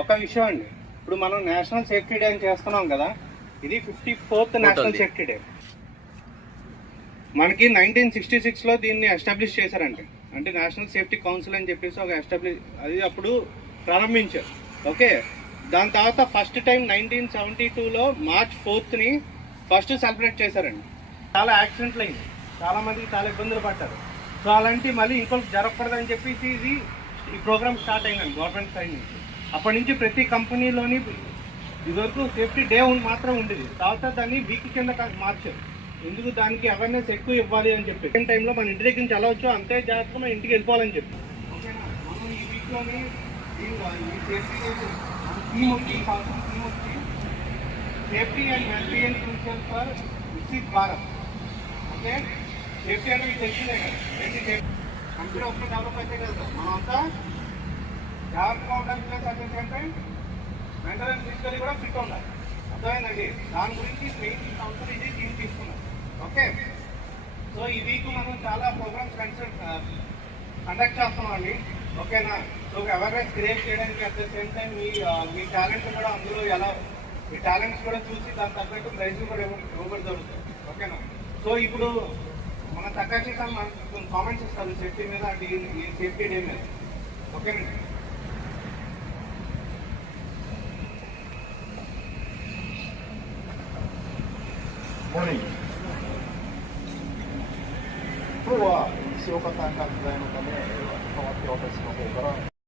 ఒక విషయం అండి, ఇప్పుడు మనం నేషనల్ సేఫ్టీ డే అని చేస్తున్నాం కదా, ఇది 54th నేషనల్ సేఫ్టీ డే. మనకి 1966లో దీన్ని ఎస్టాబ్లిష్ చేశారండి. అంటే నేషనల్ సేఫ్టీ కౌన్సిల్ అని చెప్పేసి ఒక అది అప్పుడు ప్రారంభించారు. ఓకే, దాని తర్వాత ఫస్ట్ టైం 1972లో March 4th ఫస్ట్ సెలబ్రేట్ చేశారండి. చాలా యాక్సిడెంట్లు అయింది, చాలా మందికి చాలా ఇబ్బందులు పడ్డారు. సో అలాంటి మళ్ళీ ఇంకొకటి జరగకూడదని చెప్పేసి ఈ ప్రోగ్రామ్ స్టార్ట్ అయిందండి గవర్నమెంట్ సైడ్ నుంచి. అప్పటి నుంచి ప్రతి కంపెనీలోని ఇదివరకు సేఫ్టీ డే మాత్రం ఉండేది, తర్వాత దాన్ని వీక్ కింద మార్చారు. ఎందుకు, దానికి అవేర్నెస్ ఎక్కువ ఇవ్వాలి అని చెప్పి. సేమ్ టైంలో మన ఇంటి దగ్గర నుంచి ఎలా వచ్చో అంతే జాగ్రత్తగా మన ఇంటికి వెళ్ళిపోవాలని చెప్పి. ఓకేనా, మనం ఈ వీక్లోని safety and wellbeing crucial for Viksit Bharat. Okay, safety అంటే మీకు తెలిసిందే కదా, కంపెనీ ఒకటి డెవలప్ అయితే కదా మనం అంతా జాగ్రత్తగా ఉండాలి, plus at the same time mental and physically కూడా ఫిట్ ఉండాలి. అర్థమైందండి, దాని గురించి మెయిన్ కంపెనీ ఇది తీసుకున్నాం. ఓకే, సో ఈ వీక్ మనం చాలా ప్రోగ్రామ్స్ కండక్ట్ చేస్తున్నామండి. ఓకేనా, సో అవేర్నెస్ క్రియేట్ చేయడానికి at the same time me talent కూడా అందులో ఎలా మీ టాలెంట్స్ కూడా చూసి దాని తగ్గట్టు ప్రైజ్ కూడా ఇవ్వబడి జరుగుతుంది. ఓకేనా, సో ఇప్పుడు మన తగ్గట్టు కామెంట్స్ ఇస్తారు సేఫ్టీ మీద, అంటే ఈ సేఫ్టీ డే మీద. ఓకేనండి. Morning. 今日は西岡さんが不在のため、代わって私の方から